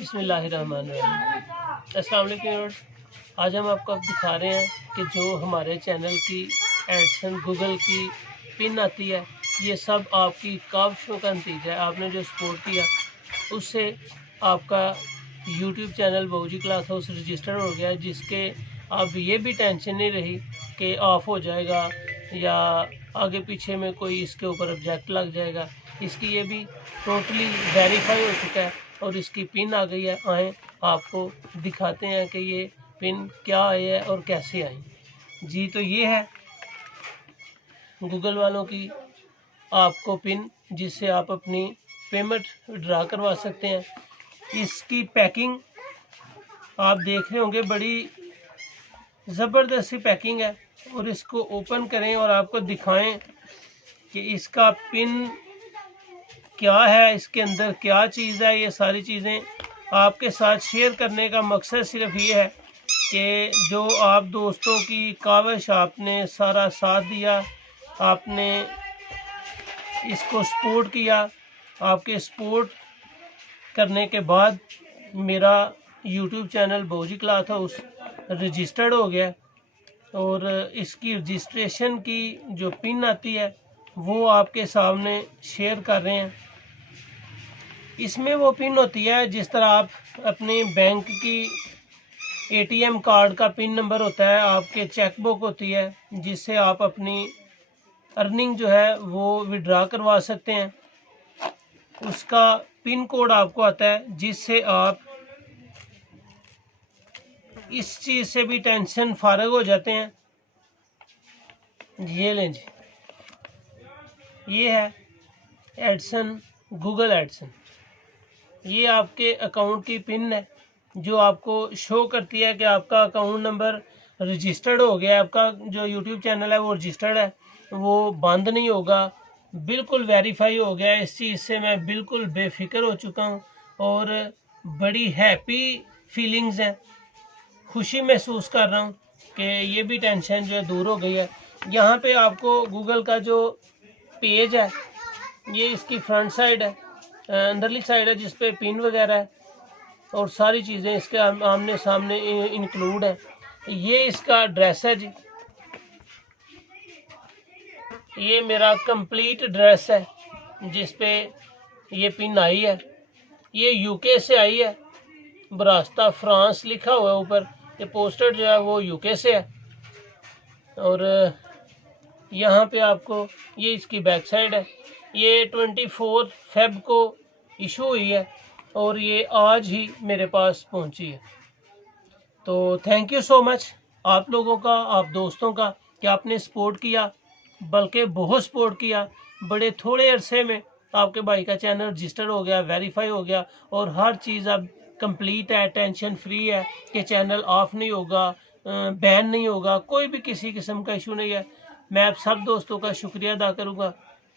बिस्मिल्लाहिर्रहमानिर्रहीम। अस्सलाम वालेकुम। आज हम आपको दिखा रहे हैं कि जो हमारे चैनल की एडसेंस गूगल की पिन आती है, ये सब आपकी काविशों का नतीजा है। आपने जो सपोर्ट किया उससे आपका यूट्यूब चैनल बाबूजी क्लास हाउस रजिस्टर्ड हो गया, जिसके अब ये भी टेंशन नहीं रही कि ऑफ हो जाएगा या आगे पीछे में कोई इसके ऊपर ऑब्जेक्ट लग जाएगा। इसकी ये भी टोटली वेरीफाई हो चुका है और इसकी पिन आ गई है। आए आपको दिखाते हैं कि ये पिन क्या आई है और कैसे आई जी। तो ये है गूगल वालों की आपको पिन, जिससे आप अपनी पेमेंट ड्रा करवा सकते हैं। इसकी पैकिंग आप देख रहे होंगे, बड़ी ज़बरदस्त सी पैकिंग है। और इसको ओपन करें और आपको दिखाएं कि इसका पिन क्या है, इसके अंदर क्या चीज़ है। ये सारी चीज़ें आपके साथ शेयर करने का मकसद सिर्फ ये है कि जो आप दोस्तों की काविश, आपने सारा साथ दिया, आपने इसको सपोर्ट किया। आपके सपोर्ट करने के बाद मेरा यूट्यूब चैनल बाबूजी क्लास हाउस रजिस्टर्ड हो गया और इसकी रजिस्ट्रेशन की जो पिन आती है वो आपके सामने शेयर कर रहे हैं। इसमें वो पिन होती है जिस तरह आप अपने बैंक की एटीएम कार्ड का पिन नंबर होता है, आपके चेकबुक होती है जिससे आप अपनी अर्निंग जो है वो विड्रॉ करवा सकते हैं। उसका पिन कोड आपको आता है, जिससे आप इस चीज़ से भी टेंशन फारग हो जाते हैं। ये लें जी, ये है एडसन, गूगल एडसन। ये आपके अकाउंट की पिन है जो आपको शो करती है कि आपका अकाउंट नंबर रजिस्टर्ड हो गया है। आपका जो यूट्यूब चैनल है वो रजिस्टर्ड है, वो बंद नहीं होगा, बिल्कुल वेरीफाई हो गया है। इस चीज़ से मैं बिल्कुल बेफिक्र हो चुका हूँ और बड़ी हैप्पी फीलिंग्स हैं, खुशी महसूस कर रहा हूँ कि ये भी टेंशन जो है दूर हो गई है। यहाँ पे आपको गूगल का जो पेज है, ये इसकी फ्रंट साइड है, अंदरली साइड है, जिस पे पिन वगैरह है और सारी चीज़ें इसके आमने सामने इंक्लूड है। ये इसका ड्रेस है जी, ये मेरा कंप्लीट ड्रेस है जिस पे ये पिन आई है। ये यूके से आई है, बरास्ता फ्रांस लिखा हुआ है ऊपर। ये पोस्टर जो है वो यूके से है। और यहाँ पे आपको ये इसकी बैक साइड है। ये 24 फेब को इशू हुई है और ये आज ही मेरे पास पहुँची है। तो थैंक यू सो मच आप लोगों का, आप दोस्तों का, कि आपने सपोर्ट किया, बल्कि बहुत सपोर्ट किया। बड़े थोड़े अरसे में आपके भाई का चैनल रजिस्टर हो गया, वेरीफाई हो गया और हर चीज़ अब कंप्लीट है, टेंशन फ्री है कि चैनल ऑफ नहीं होगा, बैन नहीं होगा, कोई भी किसी किस्म का इशू नहीं है। मैं आप सब दोस्तों का शुक्रिया अदा करूँगा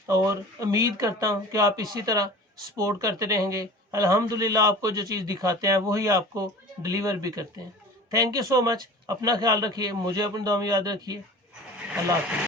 और उम्मीद करता हूँ कि आप इसी तरह सपोर्ट करते रहेंगे। अल्हम्दुलिल्लाह आपको जो चीज़ दिखाते हैं वही आपको डिलीवर भी करते हैं। Thank you so much. अपना ख्याल रखिए, मुझे अपनी दुआ में याद रखिए। अल्लाह हाफ़िज़।